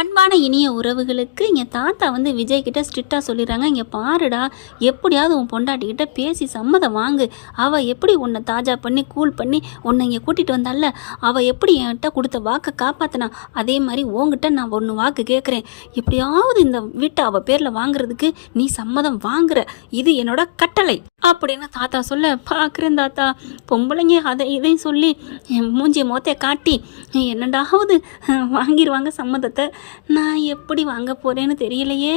அன்பான இனிய உறவுகளுக்கு இங்கே தாத்தா வந்து விஜய் கிட்ட ஸ்ட்ரிக்டாக சொல்லிடுறாங்க, இங்கே பாருடா, எப்படியாவது உன் பொண்டாட்டிக்கிட்ட பேசி சம்மதம் வாங்கு. அவள் எப்படி உன்னை தாஜா பண்ணி கூல் பண்ணி உன்னை இங்கே கூட்டிகிட்டு வந்தால, அவள் எப்படி என்கிட்ட கொடுத்த வாக்கை காப்பாற்றினா, அதே மாதிரி உங்ககிட்ட நான் ஒன்று வாக்கு கேட்குறேன். எப்படியாவது இந்த வீட்டை அவள் பேரில் வாங்குறதுக்கு நீ சம்மதம் வாங்குற, இது என்னோட கட்டளை அப்படின்னு தாத்தா சொல்ல, பார்க்குறேன் தாத்தா, பொம்பளைங்க அதை இதையும் சொல்லி என் மூஞ்சிய மொத்தையை காட்டி என்னடாவது வாங்கிடுவாங்க சம்மதத்தை. நான் எப்படி வாங்க போகிறேன்னு தெரியலையே.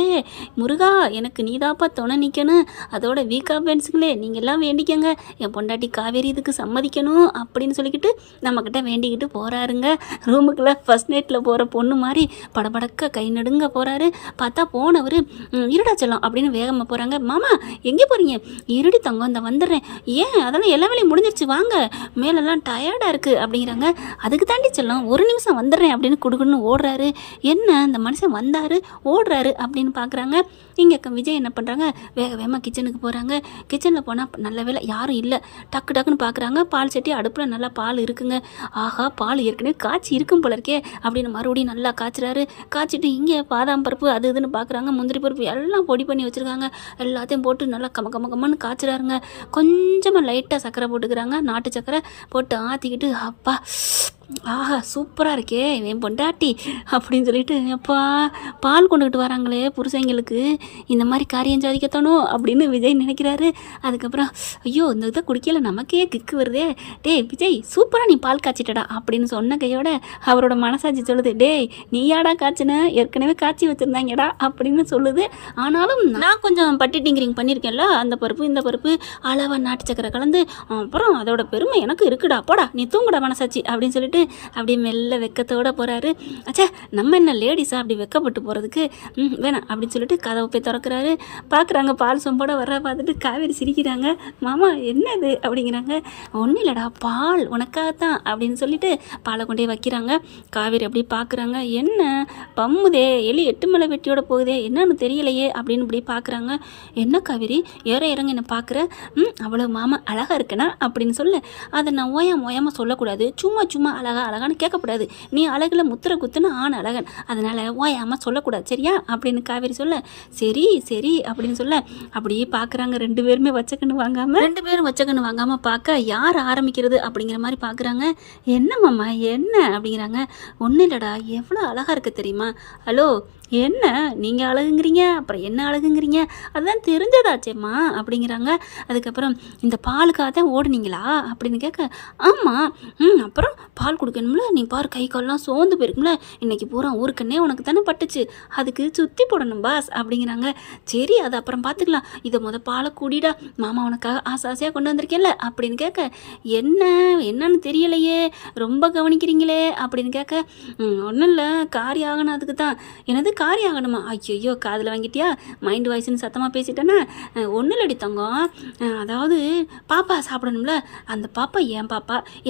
முருகா, எனக்கு நீதாப்பா துணை நிற்கணும். அதோட வீக்கா பென்ஸுங்களே, நீங்கள்லாம் வேண்டிக்கங்க, என் பொண்டாட்டி காவேரி இதுக்கு சம்மதிக்கணும் அப்படின்னு சொல்லிக்கிட்டு நம்மக்கிட்ட வேண்டிக்கிட்டு போகிறாருங்க. ரூமுக்குள்ளே ஃபஸ்ட் நைட்டில் போகிற பொண்ணு மாதிரி படபடக்க கை நடுங்க போகிறாரு. பார்த்தா போனவர் இருடாச்சலாம் அப்படின்னு வேகமாக போகிறாங்க. மாமா எங்கே போகிறீங்க? இருடி தங்கம், இந்த வந்துடுறேன். ஏன், அதெல்லாம் எல்லா வேலையும் முடிஞ்சிருச்சு, வாங்க, மேலெல்லாம் டயர்டாக இருக்குது அப்படிங்கிறாங்க. அதுக்கு தாண்டி செல்லம், ஒரு நிமிஷம் வந்துடுறேன் அப்படின்னு கொடுக்குன்னு ஓடுறாரு. என்ன அந்த மனுஷன் வந்தார் ஓடுறாரு அப்படின்னு பார்க்குறாங்க. இங்கே விஜய் என்ன பண்ணுறாங்க, வேக வேகமாக கிச்சனுக்கு போகிறாங்க. கிச்சனில் போனால் நல்ல வேலை யாரும் இல்லை. டக்கு டக்குன்னு பார்க்குறாங்க, பால் சட்டி அடுப்பில் நல்லா பால் இருக்குங்க. ஆஹா, பால் ஏற்கனவே காய்ச்சி இருக்கும் போல இருக்கே அப்படின்னு மறுபடியும் நல்லா காய்ச்சுறாரு. காய்ச்சிட்டு இங்கே பாதாம் பருப்பு அது இதுன்னு பார்க்குறாங்க, முந்திரி பருப்பு எல்லாம் பொடி பண்ணி வச்சுருக்காங்க. எல்லாத்தையும் போட்டு நல்லா கம்மன்னு காய்ச்சுறாருங்க. கொஞ்சமாக லைட்டாக சர்க்கரை போட்டுக்கிறாங்க, நாட்டு சர்க்கரை போட்டு ஆற்றிக்கிட்டு, அப்பா ஆஹா சூப்பராக இருக்கே என் பொண்டாட்டி அப்படின்னு சொல்லிட்டு, அப்பா பால் கொண்டுக்கிட்டு வராங்களே புருஷங்களுக்கு, இந்த மாதிரி காரியம் சாதிக்கத்தணும் அப்படின்னு விஜய் நினைக்கிறாரு. அதுக்கப்புறம் ஐயோ இந்த இதை குடிக்கல, நமக்கே கிக்கு வருதே. டேய் விஜய், சூப்பராக நீ பால் காய்ச்சிட்டடா அப்படின்னு சொன்ன கையோட அவரோட மனசாட்சி சொல்லுது, டேய் நீயாடா காய்ச்சின, ஏற்கனவே காய்ச்சி வச்சுருந்தாங்கடா அப்படின்னு சொல்லுது. ஆனாலும் நான் கொஞ்சம் பட்டி டிங்கரிங் பண்ணியிருக்கேன்ல, அந்த பருப்பு இந்த பருப்பு அளவாக நாட்டு சக்கரை கலந்து, அப்புறம் அதோட பெருமை எனக்கு இருக்குடா, போடா நீ தூங்குடா மனசாட்சி அப்படின்னு சொல்லிட்டு அப்படியே மெல்ல வெக்கத்தோடு போகிறாரு. அச்சா, நம்ம என்ன லேடிஸாக அப்படி வெக்கப்பட்டு போகிறதுக்கு, வேணாம் அப்படின்னு சொல்லிட்டு கதவை போய் திறக்கிறாரு. பார்க்குறாங்க, பால் சொம்போட வர்ற பார்த்துட்டு காவேரி சிரிக்கிறாங்க. மாமா என்னது அப்படிங்கிறாங்க. ஒன்றும் இல்லைடா, பால் உனக்காகத்தான் அப்படின்னு சொல்லிட்டு பாலை கொண்டே வைக்கிறாங்க. காவேரி அப்படி பார்க்குறாங்க, என்ன பம்முதே, எலி 8 மலை வெட்டியோட போகுதே, என்னன்னு தெரியலையே அப்படின்னு இப்படி பார்க்குறாங்க. என்ன காவேரி இறங்க என்ன பார்க்குற, அவ்வளோ மாமா அழகாக இருக்கேனா அப்படின்னு சொல்ல, அதை நான் ஓயாமல் சொல்லக்கூடாது, சும்மா அழகான்னு கேட்கக்கூடாது, நீ அழகில் முத்திர குத்துன்னு ஆண் அழகன், அதனால் ஓயாமல் சொல்லக்கூடாது சரியா அப்படின்னு காவேரி சொல்ல, சரி அப்படின்னு சொல்ல, அப்படியே பார்க்குறாங்க. 2 பேரும் வச்சக்கண்ணு வாங்காமல் பார்க்க யார் ஆரம்பிக்கிறது அப்படிங்கிற மாதிரி பார்க்குறாங்க. என்ன மாமா என்ன அப்படிங்கிறாங்க. ஒன்றும் இல்லைடா, எவ்வளோ அழகாக இருக்க தெரியுமா. ஹலோ, என்ன நீங்கள் அழகுங்கிறீங்க, அப்புறம் என்ன அழகுங்கிறீங்க, அதுதான் தெரிஞ்சதாச்சேம்மா அப்படிங்கிறாங்க. அதுக்கப்புறம் இந்த பாலுக்காக தான் ஓடுனீங்களா அப்படின்னு கேட்க, ஆமாம், அப்புறம் பால் குடிக்கணும்ல, நீ பாரு கை கால்லாம் சோர்ந்து போயிருக்கும்ல, இன்றைக்கி பூரா ஊருக்கண்ணே உனக்கு தானே பட்டுச்சு, அதுக்கு சுற்றி போடணும் பாஸ் அப்படிங்கிறாங்க. சரி, அது அப்புறம் பார்த்துக்கலாம், இதை பாலை கூடிடா, மாமா உனக்காக ஆசையாக கொண்டு வந்திருக்கேன்ல அப்படின்னு கேட்க, என்னன்னு தெரியலையே, ரொம்ப கவனிக்கிறீங்களே அப்படின்னு கேட்க, ஒன்றும் இல்லை காரியம் ஆகணும், அதுக்கு தான். எனது காரியம் ஆகணுமா, ஐயோ காதில் வாங்கிட்டியா, மைண்ட் வாய்ஸ்ன்னு சத்தமாக பேசிட்டேன்னா, ஒன்றும் இல்லடி தங்கம், அதாவது பாப்பா சாப்பிடணும்ல, அந்த பாப்பா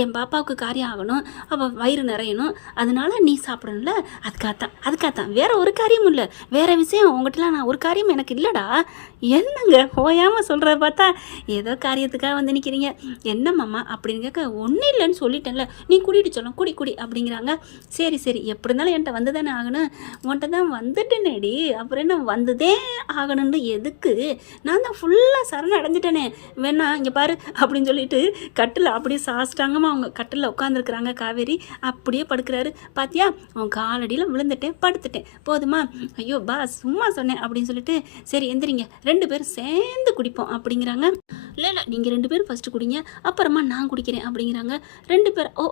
என் பாப்பாவுக்கு காரியம் ஆகணும், அவள் வயிறு நிறையணும், அதனால நீ சாப்பிடணும்ல, அதுக்காகத்தான் வேற ஒரு காரியமும் இல்லை, வேற விஷயம் உங்கள்கிட்டலாம் நான் ஒரு காரியம் எனக்கு இல்லைடா. என்னங்க ஓயாமல் சொல்கிறத பார்த்தா ஏதோ காரியத்துக்காக வந்து நிற்கிறீங்க, என்ன மாமா அப்படின்னு கேட்க, ஒன்றும் இல்லைன்னு சொல்லிட்டேன்ல, நீ குடிட்டு சொல்லும் குடி அப்படிங்கிறாங்க. சரி எப்படி இருந்தாலும் என்கிட்ட வந்து தானே ஆகணும், உன்கிட்ட தான் வந்துட்டேனேடி, அப்புறம் என்ன வந்துதே ஆகணும்னு எதுக்கு, நான் தான் ஃபுல்லாக சரண் அடைஞ்சிட்டேனே, வேணா இங்கே பாரு அப்படின்னு சொல்லிட்டு கட்டில் அப்படியே சாஸ்டாங்கமாக அவங்க கட்டில் உட்காந்துருக்குறாங்க. காவேரி அப்படியே படுக்கிறாரு. பாத்தியா, அவன் காலடியில் விழுந்துட்டேன், படுத்துட்டேன், போதுமா, ஐயோ பா சும்மா சொன்னேன் அப்படின்னு சொல்லிட்டு, சரி எந்திரிங்க 2 பேரும் சேர்ந்து குடிப்போம் அப்படிங்கிறாங்க. இல்லை நீங்கள் 2 பேரும் ஃபஸ்ட்டு குடிங்க, அப்புறமா நான் குடிக்கிறேன் அப்படிங்கிறாங்க. 2 பேர் ஓ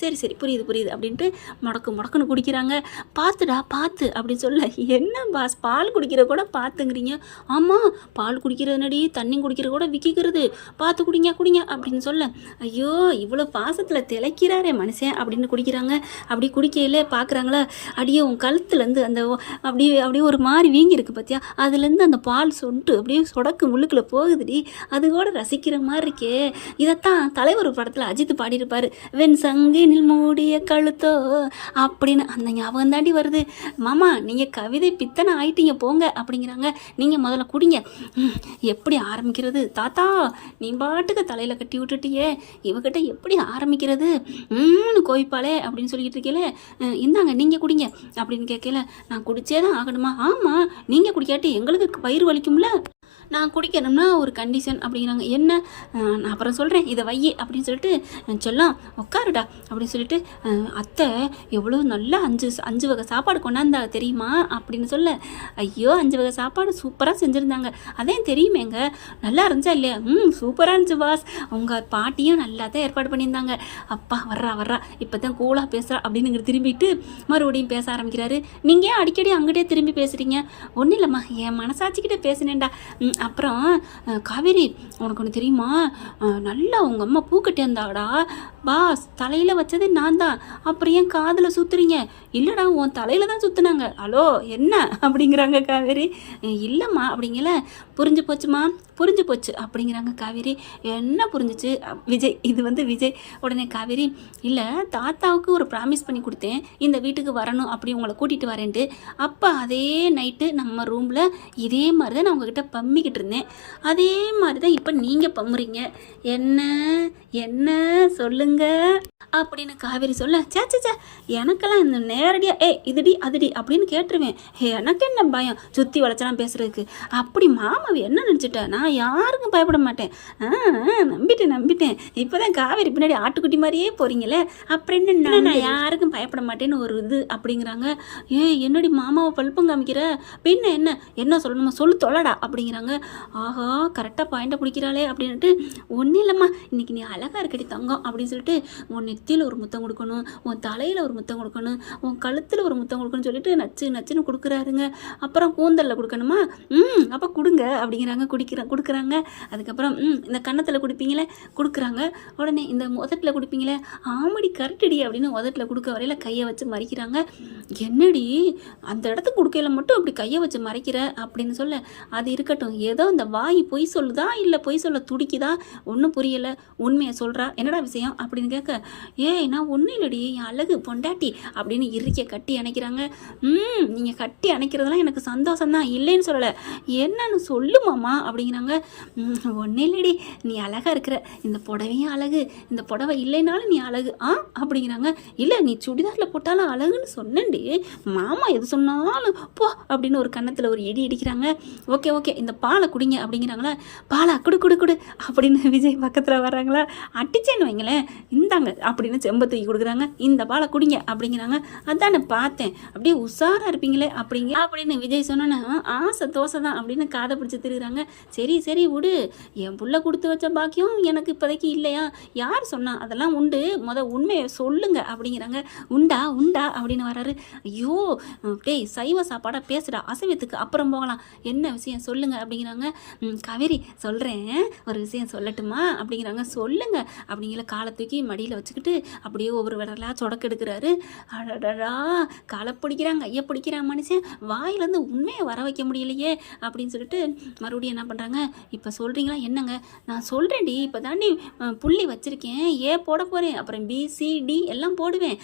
சரி புரியுது அப்படின்ட்டு முடக்குன்னு குடிக்கிறாங்க. பார்த்து அப்படின்னு சொல்ல, என்ன பாஸ் பால் குடிக்கிற கூட பார்த்துங்கிறீங்க, ஆமாம் பால் குடிக்கிறது நடி, தண்ணி குடிக்கிற கூட விற்கிறது, பார்த்து குடிங்க அப்படின்னு சொல்ல, ஐயோ இவ்வளோ பாசத்தில் திளைக்கிறாரே மனுஷன் அப்படின்னு குடிக்கிறாங்க. அப்படி குடிக்கையிலே பார்க்குறாங்களா, அடியே உன் கழுத்துலேருந்து அந்த அப்படியே ஒரு மாதிரி வீங்கி இருக்குது பார்த்தியா, அதுலேருந்து அந்த பால் சொட்டு அப்படியே சொடக்கு முள்ளுக்குள்ளே போகுதுடி, அது கூட ரசிக்கிற மாதிரி இருக்கே. இதைத்தான் தலைவர் படத்தில் அஜித் பாடியிருப்பார், வெண் சங்கினில் மூடிய கழுத்தோ அப்படின்னு. அந்த ஞாபகம் தாண்டி வருது. மாமா நீங்கள் கவிதை பித்தனை ஆயிட்டீங்க போங்க அப்படிங்கிறாங்க. நீங்கள் முதல்ல குடிங்க. எப்படி ஆரம்பிக்கிறது தாத்தா, நீ பாட்டுக்கு தலையில் கட்டி விட்டுட்டியே, இவகிட்ட எப்படி ஆரம்பிக்கிறது கோவிப்பாளே அப்படின்னு சொல்லிக்கிட்டு இருக்கீங்களே, இந்தாங்க நீங்கள் குடிங்க அப்படின்னு கேட்கல. நான் குடிச்சே தான் ஆகணுமா? ஆமாம், நீங்கள் குடிக்காட்டி எங்களுக்கு வயிறு வலிக்கும்ல, நான் குடிக்கணும்னா ஒரு கண்டிஷன் அப்படிங்கிறாங்க. என்ன? நான் அப்புறம் சொல்கிறேன், இதை வையே அப்படின்னு சொல்லிட்டு, செல்லம் உட்காருடா அப்படின்னு சொல்லிட்டு, அத்தை எவ்வளோ நல்லா 5 வகை சாப்பாடு கொண்டாந்தா தெரியுமா அப்படின்னு சொல்ல, ஐயோ 5 வகை சாப்பாடு சூப்பராக செஞ்சுருந்தாங்க, அதான் தெரியுமேங்க, நல்லா இருந்துச்சா இல்லையா? சூப்பராக இருந்துச்சு பாஸ், உங்கள் பாட்டியும் நல்லா தான் ஏற்பாடு பண்ணியிருந்தாங்க. அப்பா வர்றா இப்போ தான் கூலாக பேசுகிறா அப்படின்னு திரும்பிட்டு மறுபடியும் பேச ஆரம்பிக்கிறாரு. நீங்கள் ஏன் அடிக்கடி அங்கிட்டே திரும்பி பேசுகிறீங்க? ஒன்றும் இல்லைம்மா, என் மனசாட்சிக்கிட்டே பேசினேன்டா. அப்புறம் காவேரி, உனக்கு ஒன்று தெரியுமா, நல்லா உங்கள் அம்மா பூ கட்டியிருந்தாடா பாஸ், தலையில் வச்சதே நான் தான், அப்புறம் ஏன் காதில் சுற்றுறீங்க? இல்லைடா உன் தலையில் தான் சுற்றுனாங்க. ஹலோ என்ன அப்படிங்கிறாங்க காவேரி. இல்லைம்மா அப்படிங்கல. புரிஞ்சு போச்சுமா, புரிஞ்சு போச்சு அப்படிங்கிறாங்க காவேரி. என்ன புரிஞ்சிச்சு? விஜய், இது விஜய். உடனே காவேரி, இல்லை தாத்தாவுக்கு ஒரு ப்ராமிஸ் பண்ணி கொடுத்தேன், இந்த வீட்டுக்கு வரணும் அப்படி உங்களை கூட்டிகிட்டு வரேன்ட்டு. அப்போ அதே நைட்டு நம்ம ரூமில் இதே மாதிரி தான் நான் உங்ககிட்ட பம்மிக்கிட்டு இருந்தேன், அதே மாதிரி தான் இப்போ நீங்கள் பம்முறீங்க. என்ன என்ன சொல்லுங்க அப்படின்னு காவேரி சொல்ல, சேச்சே எனக்கெல்லாம் இந்த நேரடியாக இதுடி அதுடி அப்படின்னு கேட்டுருவேன். எனக்கு என்ன பயம் சுற்றி வளைச்சலாம் பேசுறதுக்கு? அப்படி மாமாவை என்ன நினச்சிட்டேன், நான் யாருக்கும் பயப்பட மாட்டேன். நம்பிட்டேன். இப்போ தான் காவேரி பின்னாடி ஆட்டுக்குட்டி மாதிரியே போகிறீங்களே, அப்புறம் என்ன நான் யாருக்கும் பயப்பட மாட்டேன்னு ஒரு இது அப்படிங்கிறாங்க. என்னடி மாமாவை பல்பம் காமிக்கிற, பின்ன என்ன சொல்லணுமா, சொல்லு தொலைடா அப்படிங்கிறாங்க. ஆஹா கரெக்டாக பாயிண்டை பிடிக்கிறாளே அப்படின்ட்டு, ஒன்றும் இல்லைம்மா, இன்னைக்கு நீ அழகாக இருக்கடி தங்கம் அப்படின்னு சொல்லிட்டு, உன் நெத்தியில் ஒரு முத்தம் கொடுக்கணும், உன் தலையில் ஒரு முத்தம் கொடுக்கணும், உன் கழுத்தில் ஒரு முத்தம் கொடுக்கணும்னு சொல்லிட்டு நச்சுன்னு கொடுக்குறாருங்க. அப்புறம் கூந்தலில் கொடுக்கணுமா? அப்போ கொடுங்க அப்படிங்கிறாங்க. கொடுக்குறாங்க. அதுக்கப்புறம் இந்த கன்னத்தில் கொடுப்பீங்களே, கொடுக்குறாங்க. உடனே இந்த உதட்டில் கொடுப்பீங்களே, ஆமடி கரெக்டடி அப்படின்னு உதட்டில் கொடுக்க வரையில் கையை வச்சு மறைக்கிறாங்க. என்னடி அந்த இடத்துக்கு கொடுக்கையில மட்டும் அப்படி கையை வச்சு மறைக்கிற அப்படின்னு சொல்ல, அது இருக்கட்டும், ஏதோ இந்த வாய் பொய் சொல்லுதா இல்லை பொய் சொல்ல துடிக்குதா ஒன்றும் புரியலை, உண்மையை சொல்கிறா, என்னடா விஷயம் அப்படின்னு கேட்க, நான் ஒன்றும் இல்லடி, என் அழகு பொண்டாட்டி அப்படின்னு இறுக்கிய கட்டி அணைக்கிறாங்க. நீங்கள் கட்டி அணைக்கிறதுலாம் எனக்கு சந்தோஷம்தான், இல்லைன்னு சொல்லலை, என்னன்னு சொல்லுமாம்மா அப்படிங்கிறாங்க. ஒன்றும் இல்லடி, நீ அழகாக இருக்கிற, இந்த புடவையும் அழகு, இந்த புடவை இல்லைனாலும் நீ அழகு அப்படிங்கிறாங்க. இல்லை நீ சுடிதாரில் போட்டாலும் அழகுன்னு சொன்னேன்டி, மாமா எது சொன்னாலும் போ அப்படின்னு ஒரு கன்னத்தில் ஒரு இடி இடிக்கிறாங்க. ஓகே இந்த பாலை குடிங்க அப்படிங்கிறாங்களா. பாலா குடு அப்படின்னு விஜய் பக்கத்தில் வர்றாங்களா. அட்டிச்சேன்னு வைங்களேன், இந்தாங்க அப்படின்னு செம்பத்தூக்கி கொடுக்குறாங்க. இந்த பாலை குடிங்க அப்படிங்கிறாங்க. அதானே பார்த்தேன், அப்படியே உஷாராக இருப்பீங்களே அப்படின்னு விஜய் சொன்னோன்னா, ஆசை தோசை தான் அப்படின்னு காதை பிடிச்சி திருகிறாங்க. சரி விடு, என் புள்ள கொடுத்து வச்ச பாக்கியம் எனக்கு இப்போதைக்கு இல்லையா, யார் சொன்னா, அதெல்லாம் உண்டு, உண்மையை சொல்லுங்க அப்படிங்கிறாங்க. உண்டா அப்படின்னு வராரு. ஐயோ டேய் சைவ சாப்பாடாக பேசுடா, அசைவத்துக்கு அப்புறம் போகலாம், என்ன விஷயம் சொல்லுங்க அப்படிங்கிறாங்க. காவேரி சொல்கிறேன், ஒரு விஷயம் சொல்லட்டுமா அப்படிங்கிறாங்க. சொல்லுங்க அப்படிங்கிற காலை தூக்கி மடியில் வச்சுக்கிட்டு அப்படியே ஒவ்வொரு விடலாக சொடக்கு எடுக்கிறாரு. அடடா காலை பிடிக்கிறாங்க, ஐயா பிடிக்கிறாங்க, மனுஷன் வாயிலேருந்து உண்மையை வர வைக்க முடியலையே அப்படின்னு சொல்லிட்டு மறுபடியும் என்ன பண்ணுறாங்க. இப்போ சொல்கிறீங்களா என்னங்க? நான் சொல்கிறேன்டி, இப்போ தாண்டி புள்ளி வச்சுருக்கேன், போட போகிறேன், அப்புறம் BCD எல்லாம் போடுவேன்,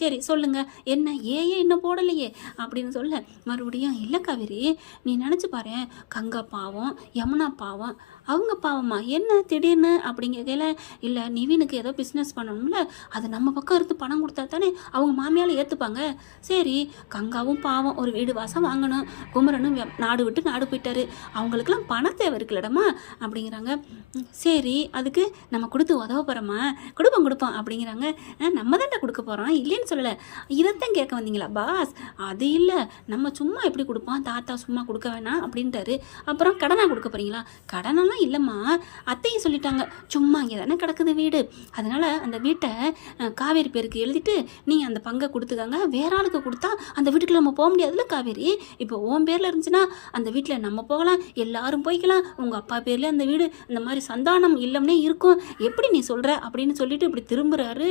சரி சொல்லுங்கள் என்ன, இன்னும் போடலையே அப்படின்னு சொல்ல, மறுபடியும் இல்லை காவேரி, நீ நினச்சி பாரு, கங்கா பாவம், யமுனா பாவம், அவங்க பாவமா என்ன திடீர்னு அப்படிங்க கேள, இல்லை நிவினுக்கு ஏதோ பிஸ்னஸ் பண்ணணும்ல, அது நம்ம பக்கம் இருந்து பணம் கொடுத்தா தானே அவங்க மாமியால் ஏற்றுப்பாங்க. சரி கங்காவும் பாவம், ஒரு வீடு வாசம் வாங்கணும், குமரனும் நாடு விட்டு நாடு போயிட்டாரு, அவங்களுக்கெல்லாம் பண தேவை இருக்குல்லடமா அப்படிங்கிறாங்க. சரி அதுக்கு நம்ம கொடுத்து உதவ போகிறோமா? கொடுப்போம் அப்படிங்கிறாங்க. நம்ம தான்டா கொடுக்க போகிறோம், இல்லைன்னு சொல்லலை, இதைத்தான் கேட்க வந்தீங்களா பாஸ்? அது இல்லை, நம்ம சும்மா எப்படி கொடுப்போம், தாத்தா சும்மா கொடுக்க வேணாம் அப்படின்ட்டாரு, அப்புறம் கடனாக கொடுக்க போகிறீங்களா? கடனெல்லாம் இல்லைம்மா, அத்தையும் சொல்லிட்டாங்க, சும்மா இங்கே தானே கிடக்குது வீடு, அதனால் அந்த வீட்டை காவேரி பேருக்கு எழுதிட்டு நீங்கள் அந்த பங்கை கொடுத்துக்காங்க, வேற ஆளுக்கு கொடுத்தா அந்த வீட்டுக்குள்ள நம்ம போக முடியாதுல்ல காவேரி, இப்போ உன் பேரில் இருந்துச்சுன்னா அந்த வீட்டில் நம்ம போகலாம், எல்லாரும் போய்க்கலாம், உங்கள் அப்பா பேர்லேயே அந்த வீடு இந்த மாதிரி சந்தானம் இல்லம்னே இருக்கும், எப்படி நீ சொல்கிற அப்படின்னு சொல்லிட்டு இப்படி திரும்புகிறாரு.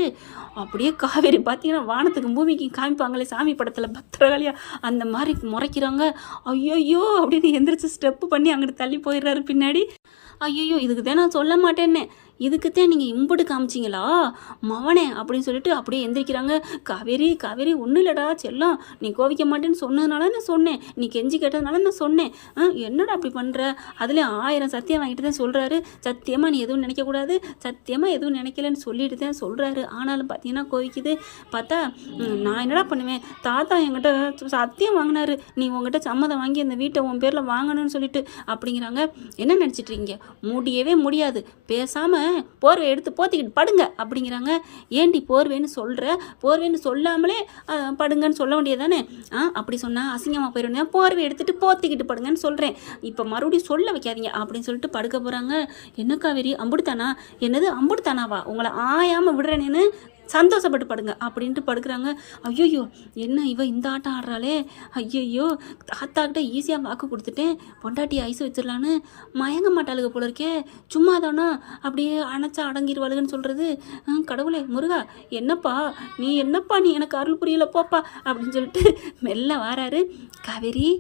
அப்படியே காவேரி பார்த்தீங்கன்னா வானத்துக்கு பூமிக்கு காமிப்பாங்களே சாமி படத்தில் பத்திரகாளியா, அந்த மாதிரி முறைக்கிறாங்க. ஐயோ அப்படின்னு எந்திரிச்சு ஸ்டெப்பு பண்ணி அங்கிட்டு தள்ளி போயிடுறாரு பின்னாடி. ஐயோ இதுக்கு தான் நான் சொல்ல மாட்டேன்னே, இதுக்குத்தான் நீங்கள் இம்புட்டு காமிச்சிங்களா மவனே அப்படின்னு சொல்லிட்டு அப்படியே எந்திரிக்கிறாங்க. காவேரி காவேரி ஒன்றும் இல்லைடா செல்லம், நீ கோவிக்க மாட்டேன்னு சொன்னதுனால நான் சொன்னேன், நீ கெஞ்சி கேட்டதுனால நான் சொன்னேன். என்னடா அப்படி பண்ணுற, அதுலேயும் 1000 சத்தியம் வாங்கிட்டு தான் சொல்கிறாரு. சத்தியமாக நீ எதுவும் நினைக்கக்கூடாது, சத்தியமாக எதுவும் நினைக்கலன்னு சொல்லிட்டு தான் சொல்கிறாரு. ஆனாலும் பார்த்தீங்கன்னா கோவிக்குது. பார்த்தா நான் என்னடா பண்ணுவேன், தாத்தா என்கிட்ட சத்தியம் வாங்கினாரு, நீ உங்ககிட்ட சம்மதம் வாங்கி அந்த வீட்டை உன் பேரில் வாங்கணும்னு சொல்லிட்டு அப்படிங்கிறாங்க. என்ன நினச்சிட்டு இருக்கீங்க, முடியவே முடியாது, பேசாமல் போர்வை எடுத்து போத்திக்கிட்டு படுங்க அப்படிங்கிறாங்க. ஏண்டி போர்வேன்னு சொல்கிற, போர்வேன்னு சொல்லாமலே படுங்கன்னு சொல்ல வேண்டியதானே. அப்படி சொன்னால் அசிங்கமாக போயிடும், போர்வை எடுத்துகிட்டு போத்திக்கிட்டு படுங்கன்னு சொல்கிறேன், இப்போ மறுபடியும் சொல்ல வைக்காதீங்க அப்படின்னு சொல்லிட்டு படுக்க போகிறாங்க. என்ன காவேரி அம்புடுத்தானா, என்னது அம்புடுத்தானாவா, உங்களை ஆயாமல் விடுறேன்னு சந்தோஷப்பட்டு படுங்க அப்படின்ட்டு படுக்கிறாங்க. ஐயோ என்ன இவ இந்த ஆட்டம் ஆடுறாளே, ஐயோ தாத்தாக்கிட்ட ஈஸியாக வாக்கு கொடுத்துட்டேன், பொண்டாட்டி ஐஸ் வச்சிடலான்னு மயங்க மாட்டாளுங்க போல இருக்கே, சும்மா தானா அப்படியே அணைச்சா அடங்கிடுவாளுன்னு சொல்கிறது. கடவுளே முருகா என்னப்பா நீ எனக்கு அருள் புரியல போப்பா அப்படின்னு சொல்லிட்டு மெல்ல வாராரு. காவேரி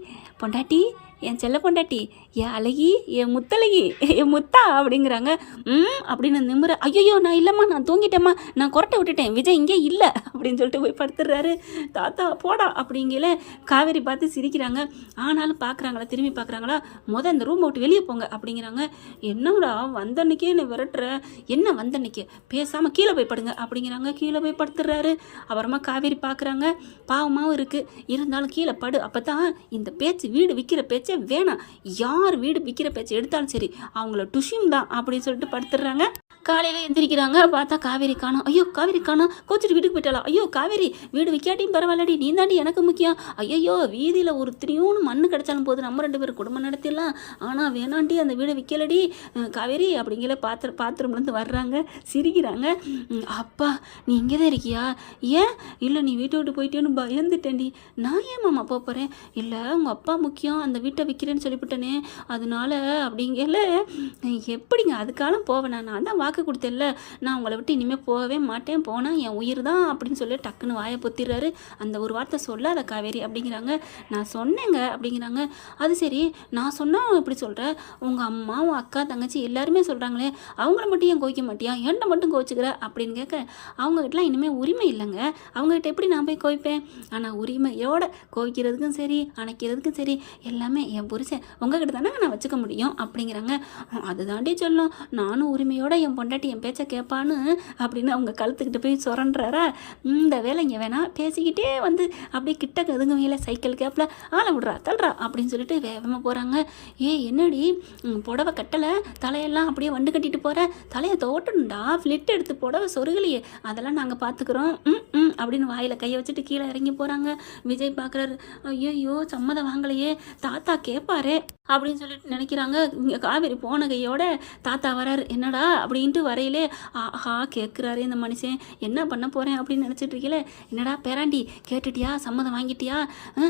பொண்டாட்டி, என் செல்ல பொண்டாட்டி, என் அழகி, என் முத்தழகி, என் முத்தா அப்படிங்கிறாங்க. அப்படின்னு நிமிர, ஐயோ நான் இல்லைம்மா, நான் தூங்கிட்டேம்மா, நான் கொரட்டை விட்டுட்டேன், விஜய் இங்கே இல்லை அப்படின்னு சொல்லிட்டு போய் படுத்துடுறாரு. தாத்தா போடா அப்படிங்கல காவேரி பார்த்து சிரிக்கிறாங்க. ஆனாலும் பார்க்குறாங்களா, திரும்பி பார்க்குறாங்களா, இந்த ரூமை விட்டு வெளியே போங்க அப்படிங்கிறாங்க. என்னடா வந்தன்னைக்கே என்னை விரட்டுற, என்ன வந்தன்னைக்கு, பேசாமல் கீழே போய் படுங்க அப்படிங்கிறாங்க. கீழே போய் படுத்துடுறாரு. அப்புறமா காவேரி பார்க்குறாங்க, பாவமாகவும் இருக்குது, இருந்தாலும் கீழே படு, அப்போ தான் இந்த பேச்சு, வீடு விற்கிற பேச்சே வேணாம், யார் வீடு விற்கிற பேச்சு எடுத்தாலும் சரி அவங்கள டுஷியும் தான் அப்படின்னு சொல்லிட்டு படுத்துடுறாங்க. காலையில் எந்திரிக்கிறாங்க, பார்த்தா காவேரி காணோம். ஐயோ காவேரி காணோம், கோச்சிட்டு வீட்டுக்கு போயிட்டாளா, ஐயோ காவேரி வீடு விற்காட்டியும் பரவாயில்லடி, நீ தாண்டி எனக்கு முக்கியம், ஐயோ வீதியில் ஒரு திரியூன்னு மண்ணு கிடைச்சாலும் போது நம்ம 2 பேரும் குடும்பம் நடத்திடலாம், ஆனால் வேணாண்டி அந்த வீடை விற்கலடி காவேரி அப்படிங்கிற பாத்திரம்லேருந்து வர்றாங்க, சிரிக்கிறாங்க. அப்பா நீ இங்கே தான் இருக்கியா, ஏன் இல்லை நீ வீட்டை விட்டு போயிட்டேன்னு பயந்துட்டேன்டி, நான் ஏன் மாமா போகிறேன், இல்லை உங்கள் அப்பா முக்கியம், அந்த வீட்டை விற்கிறேன்னு சொல்லிவிட்டனே அதனால அப்படிங்கல, எப்படிங்க அதுக்காலம் போவேன், நான் தான் வாக்கு கொடுத்தேன்ல, நான் உங்களை விட்டு இனிமேல் போகவே மாட்டேன், போனால் என் உயிர் தான் அப்படின்னு சொல்லி டக்குன்னு வாயை பொத்திடுறாரு. அந்த ஒரு வார்த்தை சொல்லாத காவேரி அப்படிங்கிறாங்க. நான் சொன்னேங்க அப்படிங்கிறாங்க. அது சரி நான் சொன்னால் இப்படி சொல்கிறேன், உங்கள் அம்மா உன் அக்கா தங்கச்சி எல்லாருமே சொல்கிறாங்களே, அவங்கள மட்டும் ஏன் கோவிக்க மாட்டியா, என்னை மட்டும் கோவிச்சுக்கிற அப்படின்னு கேட்க, அவங்ககிட்டலாம் இனிமேல் உரிமை இல்லைங்க, அவங்ககிட்ட எப்படி நான் போய் கோவிப்பேன், ஆனால் உரிமையோட கோவிக்கிறதுக்கும் சரி அணைக்கிறதுக்கும் சரி எல்லாமே என் புருஷன் உங்ககிட்ட தானே நான் வச்சுக்க முடியும் அப்படிங்கிறாங்க. அது தாண்டி சொல்லும், நானும் உரிமையோட என் பொண்டாட்டி என் பேச்சை கேட்பான்னு அப்படின்னு அவங்க கழுத்துக்கிட்டு போய் சுரண்டுறாரா. இந்த வேலை இங்கே வேணாம், பேசிக்கிட்டே வந்து அப்படியே கிட்ட கதுங்குவீங்கள சைக்கிள் கேப்பில் ஆளை விட்றா தள்ளுறா அப்படின்னு சொல்லிட்டு வேகமாக போகிறாங்க. என்னடி புடவை கட்டலை, தலையெல்லாம் அப்படியே வண்டு கட்டிட்டு போகிற, தலையை தோட்டணுண்டா, ஃப்ளிட் எடுத்து புடவை சொருகலையே, அதெல்லாம் நாங்கள் பார்த்துக்குறோம் அப்படின்னு வாயில் கையை வச்சுட்டு கீழே இறங்கி போகிறாங்க. விஜய் பார்க்குறாரு, ஐயோ சம்மதம் வாங்கலையே, தாத்தா கேட்பாரே அப்படின்னு சொல்லிட்டு நினைக்கிறாங்க. இங்கே காவேரி போன கையோட தாத்தா வராரு. என்னடா அப்படின்ட்டு வரையிலே, ஆஹா கேட்குறாரு இந்த மனுஷன், என்ன பண்ண போகிறேன் அப்படின்னு நினச்சிட்டு இருக்கல, என்னடா பேராண்டி கேட்டுட்டியா, சம்மதம் வாங்கிட்டியா,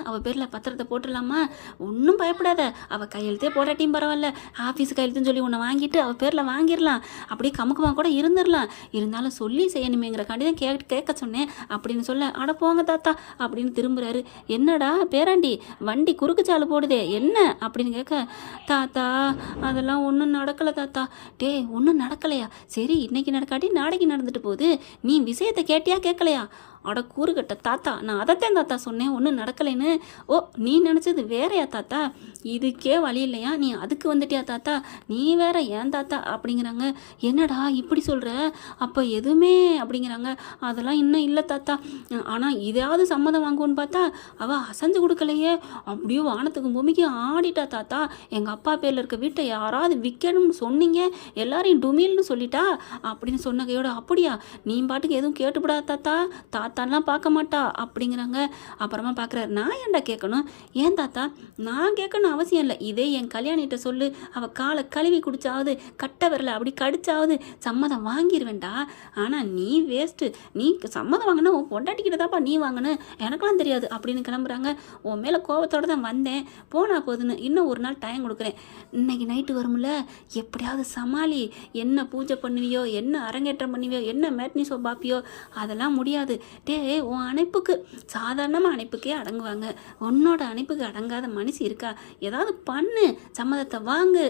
அவள் பேரில் பத்திரத்தை போட்டுடலாமா, ஒன்றும் பயப்படாத, அவள் கையெழுத்தே போடாட்டியும் பரவாயில்ல, ஆஃபீஸ் கையெழுத்துன்னு சொல்லி உன்னை வாங்கிட்டு அவள் பேரில் வாங்கிடலாம், அப்படியே கமுக்கமாக கூட இருந்துடலாம், இருந்தாலும் சொல்லி செய்யணுமேங்கிறக்காண்டி தான் கேட்க சொன்னேன் அப்படின்னு சொல்ல, அட போங்க தாத்தா அப்படின்னு திரும்புகிறாரு. என்னடா பேராண்டி வண்டி குறுக்கு சாலை போடுதே என்ன அப்படின்னு கேட்க, தாத்தா அதெல்லாம் ஒன்றும் நடக்கலை தாத்தா. ஒன்றும் நடக்கலையா, சரி இன்னைக்கு நடக்காட்டி நாளைக்கு நடந்துட்டு போகுது, நீ விஷயத்தை கேட்டியா கேட்கலையா, அட கூறுகட்ட தாத்தா, நான் அதைத்தான் தாத்தா சொன்னேன், ஒன்றும் நடக்கலைன்னு. ஓ நீ நினச்சது வேறையா தாத்தா, இதுக்கே வழி இல்லையா, நீ அதுக்கு வந்துட்டியா தாத்தா, நீ வேற ஏன் தாத்தா அப்படிங்கிறாங்க. என்னடா இப்படி சொல்கிற, அப்போ எதுவுமே அப்படிங்கிறாங்க. அதெல்லாம் இன்னும் இல்லை தாத்தா, ஆனால் இதாவது சம்மதம் வாங்குவோன்னு பார்த்தா அவள் அசைஞ்சு கொடுக்கலையே, அப்படியே வானத்துக்கும் பூமிக்கு ஆடிட்டா தாத்தா, எங்கள் அப்பா பேரில் இருக்க வீட்டை யாராவது விற்கணும்னு சொன்னீங்க, எல்லாரையும் டுமில்னு சொல்லிட்டா அப்படின்னு சொன்ன கையோட, அப்படியா நீ பாட்டுக்கு எதுவும் கேட்டுப்படா தாத்தா, தாத்தாலாம் பார்க்க மாட்டா அப்படிங்கிறாங்க. அப்புறமா பார்க்குறாரு, நான் ஏன்டா கேட்கணும், ஏன் தாத்தா நான் கேட்கணும் அவசியம் இல்லை, இதே என் கல்யாணிகிட்ட சொல்லு, அவள் காலை கழுவி குடிச்சாவது கட்ட வரல அப்படி கடிச்சாவது சம்மதம் வாங்கிடுவேண்டா, ஆனால் நீ வேஸ்ட்டு, நீ சம்மதம் வாங்கினா உன் பொண்டாட்டிக்கிட்ட தாப்பா நீ வாங்கினேன், எனக்கெல்லாம் தெரியாது அப்படின்னு கிளம்புறாங்க. உன் மேலே கோபத்தோடு தான் வந்தேன், போனா போதுன்னு இன்னும் ஒரு நாள் டைம் கொடுக்குறேன், இன்னைக்கு நைட்டு வரும்ல எப்படியாவது சமாளி, என்ன பூஜை பண்ணுவியோ, என்ன அரங்கேற்றம் பண்ணுவியோ, என்ன மேட்னி ஷோ பார்ப்பியோ, அதெல்லாம் முடியாது, டேய் உன் அணைப்புக்கு சாதாரணமாக அணைப்புக்கே அடங்குவாங்க, உன்னோட அணைப்புக்கு அடங்காத மனுஷி இருக்கா? ஏதாவது பண்ணு, சம்மதத்தை வாங்கு.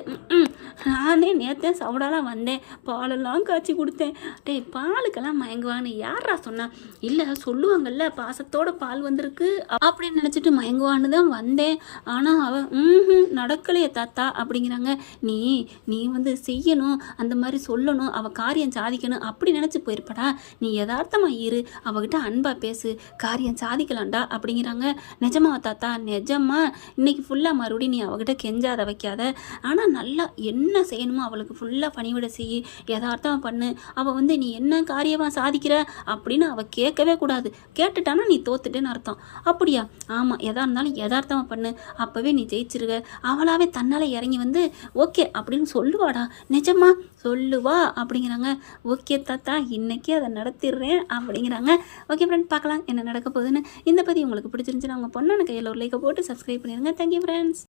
நானே நேற்றே சவுடாலாம் வந்தேன், பாலெல்லாம் காய்ச்சி கொடுத்தேன். டேய் பாலுக்கெல்லாம் மயங்குவான்னு யாரா சொன்னா? இல்லை சொல்லுவாங்கல்ல, பாசத்தோட பால் வந்திருக்கு அப்படின்னு நினச்சிட்டு மயங்குவான்னு தான் வந்தேன். ஆனால் அவன் நடக்கலையே தாத்தா அப்படிங்கிறாங்க. நீ நீ வந்து செய்யணும், அந்த மாதிரி சொல்லணும், அவள் காரியம் சாதிக்கணும் அப்படி நினச்சி போயிருப்படா. நீ யதார்த்தமாக இரு, அவகிட்ட அன்பாக பேசு, காரியம் சாதிக்கலாம்டா அப்படிங்கிறாங்க. நிஜமா தாத்தா? நிஜமா. இன்னைக்கு ஃபுல்லாக மறுபடியும் நீ அவகிட்ட கெஞ்சாத வைக்காத, ஆனால் நல்லா என்ன செய்யணுமோ அவளுக்கு ஃபுல்லாக பணிவிட செய்யி, யதார்த்தமாக பண்ணு. அவள் வந்து நீ என்ன காரியமாக சாதிக்கிற அப்படின்னு அவள் கேட்கவே கூடாது. கேட்டுட்டானா நீ தோத்துட்டேன்னு அர்த்தம். அப்படியா? ஆமாம், எதா இருந்தாலும் யதார்த்தமாக பண்ணு, அப்போவே நீ ஜெயிச்சிருவ. அவளாவே தன்னால் இறங்கி வந்து ஓகே அப்படின்னு சொல்லுவாடா. நிஜமா? சொல்லுவா அப்படிங்கிறாங்க. ஓகே தாத்தா, இன்னைக்கு அதை நடத்திடுறேன் அப்படிங்கிறாங்க. ஓகே ஃப்ரெண்ட், பார்க்கலாம் என்ன நடக்க போகுதுன்னு. இந்த பதிவு உங்களுக்கு பிடிச்சிருந்துச்சுன்னா உங்கள் பொண்ணான கையில் ஒரு லைக்கை போட்டு சப்ஸ்கிரைப் பண்ணிடுங்க. Thank you friends.